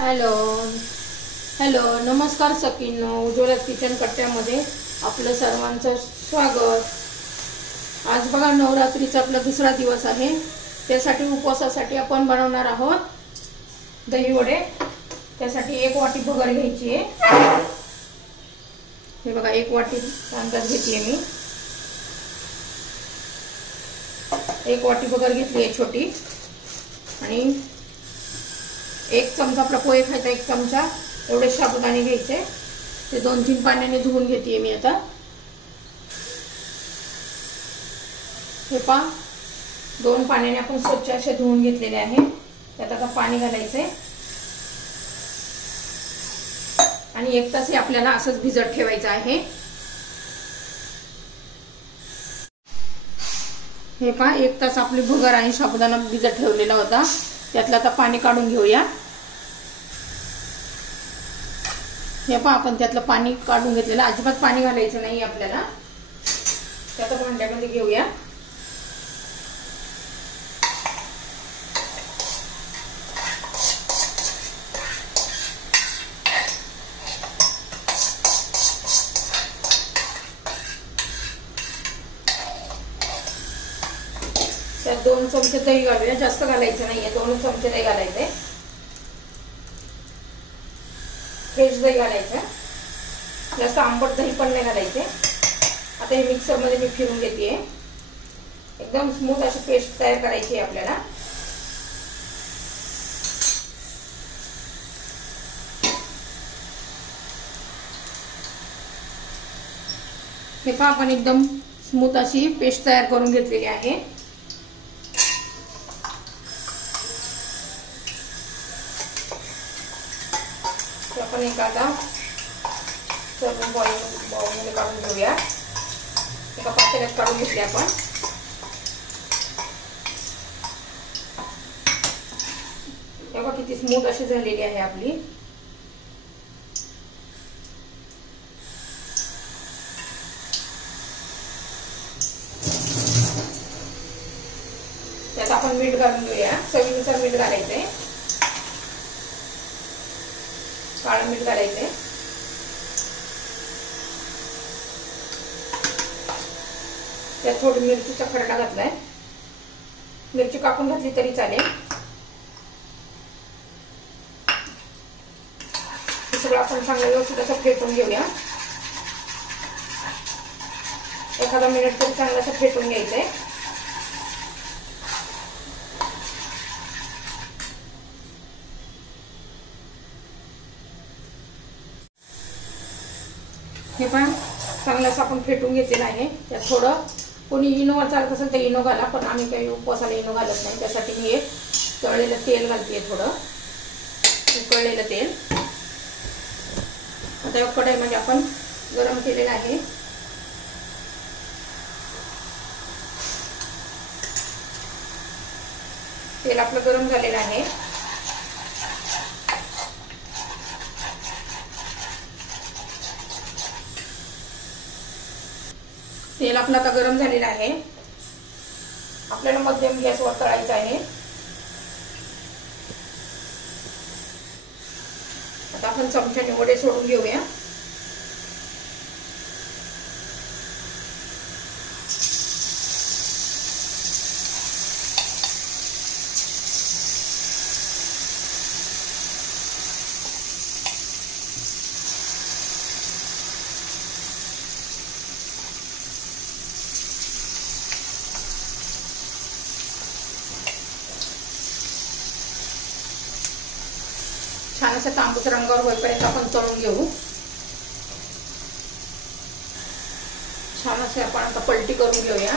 Hello hello नमस्कार सखींनो, Ujjwala kitchen कट्ट्यामध्ये आपलं सर्वांचं स्वागत। आज बघा नवरात्रीचा आपला दुसरा दिवस आहे। त्यासाठी उपवासासाठी आपण बनवणार आहोत दही वडे। त्यासाठी एक वाटी भगर घ्यायची आहे। हे बघा एक वाटी अंदाज घेतली मी। एक वाटी भगर घेतली आहे छोटी, आणि एक चमचा आपला पोहे खायचा, एक चमचा एवढे साबुदाणे घ्यायचे। ते 2-3 पाण्याने धुवून घेते मी आता। हे पहा 2 पाण्याने आपण स्वच्छ असे धुवून घेतलेले आहे। त्यात आता पाणी घालायचे आणि 1 तास आपल्याला असंच भिजत ठेवायचं आहे। हे पहा 1 तास आपली भगर आणि साबुदाणा भिजत ठेवलेला होता। त्यातलं आता पाणी काढून घेऊया। हे पहा आपण त्यातलं पाणी काढून घेतलेलं, अजिबात पाणी घालायचं नाही आपल्याला। त्यात भांड्यामध्ये घेऊया। त्यात 2 चमचे दही घालूया, जास्त घालायचं नाहीये, 2 चमचे दही घालायचे। फ्रेश दही घालायचं, जास्त आंबट दही पण नाही घालायचे। आता हे मिक्सर मध्ये मी फिरून घेते। एकदम स्मूथ अशी पेस्ट तयार करायची आहे आपल्याला। हे पहा आपण एकदम स्मूथ अशी पेस्ट तयार करून घेतलेली आहे। आपण एक आता सर्विंग बाउलमध्ये काढून घेऊया। एका पातेल्यात काढून घेतले आपण। बघा किती स्मूथ अशी झालेली आहे आपली। त्यात आपण मीठ घालून घेऊया, चवीनुसार मीठ घालायचंय, काळं मीठ घालायचंय। त्यात थोडी मिरचीचा खरडा घातलाय, मिरची कापून घातली तरी चालेल। हे सगळं आपण चांगलं व्यवस्थित असं फेटून घेऊया। एखादा मिनिट तरी चांगलं असं फेटून घ्यायचंय। हे पण चांगलं असं आपण फेटून घेतलेलं आहे। त्यात थोडं कोणी इनो चालत असेल तर इनो घाला, पण आम्ही काही उपवासाला इनो घालत नाही। त्यासाठी मी एक तळलेलं तेल घालते, थोडं उकळलेलं तेल। आता कढईमध्ये आपण गरम केलेलं आहे। तेल आपलं गरम झालेलं आहे। तेल आपलं आता गरम झालेलं आहे। आपल्याला मध्यम गॅसवर तळायचं आहे। आता आपण चमच्याने वडे सोडून घेऊया। छान असं तांबूस रंगावर होईपर्यंत आपण तळून घेऊ। छान असे आपण आता पलटी करून घेऊया।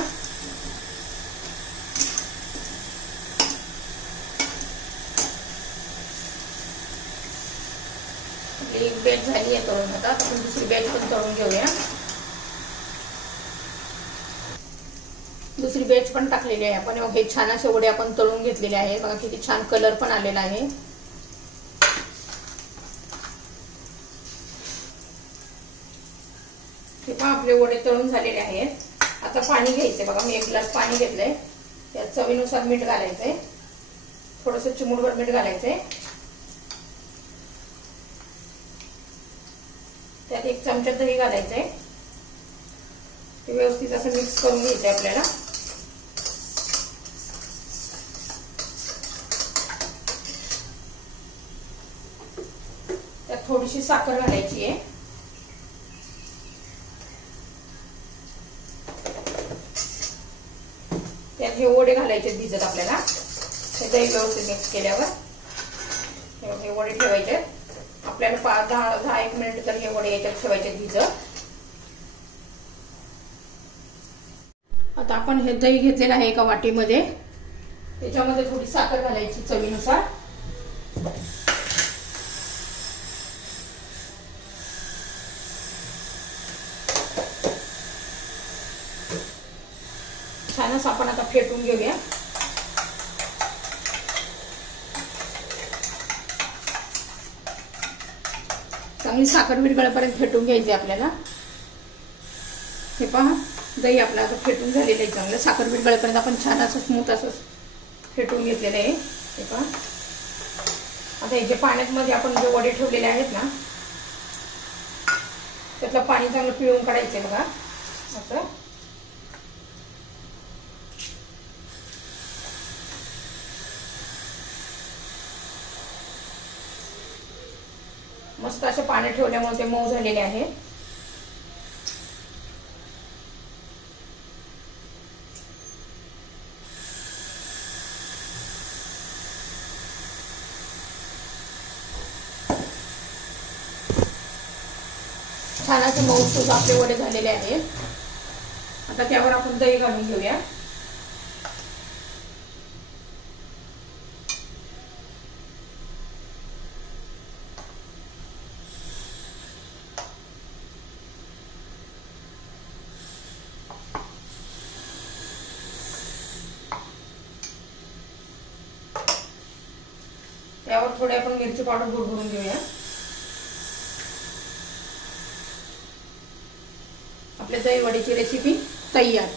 एक बॅच झाली आहे तळून, आता आपण दुसरी बॅच पण तळून घेऊया। दुसरी बॅच पण टाकलेली आहे आपण। हे छान असे वडे आपण तळून घेतलेले आहे। बघा किती छान कलर पण आलेला आहे। हे पहा आपले वडे तळून झालेले आहेत। आता पाणी घ्यायचे। बघा मी 1 ग्लास पाणी घेतलंय, त्यात चवीनुसार मीठ घालायचंय, थोडंसं चिमूटभर मीठ घालायचंय। 1 चमचा दही घालायचं आहे. ते व्यवस्थित असं मिक्स करून घ्यायचं आहे आपल्याला. त्यात थोडीशी साखर घालायची आहे. त्यात हे वडे घालायचे भिजत आपल्याला. हे दही व्यवस्थित मिक्स केल्यावर हे वडे ठेवायचे. आपल्याला 10-1 मिनिट तर हे वडे याच्यात ठेवायचे भिजत. आता आपण हे दही घेतलेलं आहे एका वाटीमध्ये. त्याच्यामध्ये थोडी साखर घालायची चवीनुसार. छानच आपण आता फेटून घेऊया. चांगली साखर विरघळेपर्यंत फेटून घ्यायची आपल्याला. हे पहा दही आपलं आता फेटून झालेलं आहे चांगलं. साखर विरघळेपर्यंत आपण छान असं स्मूथ असं फेटून घेतलेलं आहे. हे पहा आता हे जे पाण्यामध्ये आपण जे वडे ठेवलेले आहेत ना त्यातलं पाणी चांगलं पिळून काढायचं आहे बघा असं. मस्त असे पाणी ठेवल्यामुळे ते मऊ झालेले आहेत. छान असे मऊसूत आपले वडे झालेले आहेत. आता त्यावर आपण दही घालून घेऊया. त्यावर थोडी आपण मिरची पावडर भुरभुरून घेऊया. आपल्या दही वडीची रेसिपी तयार.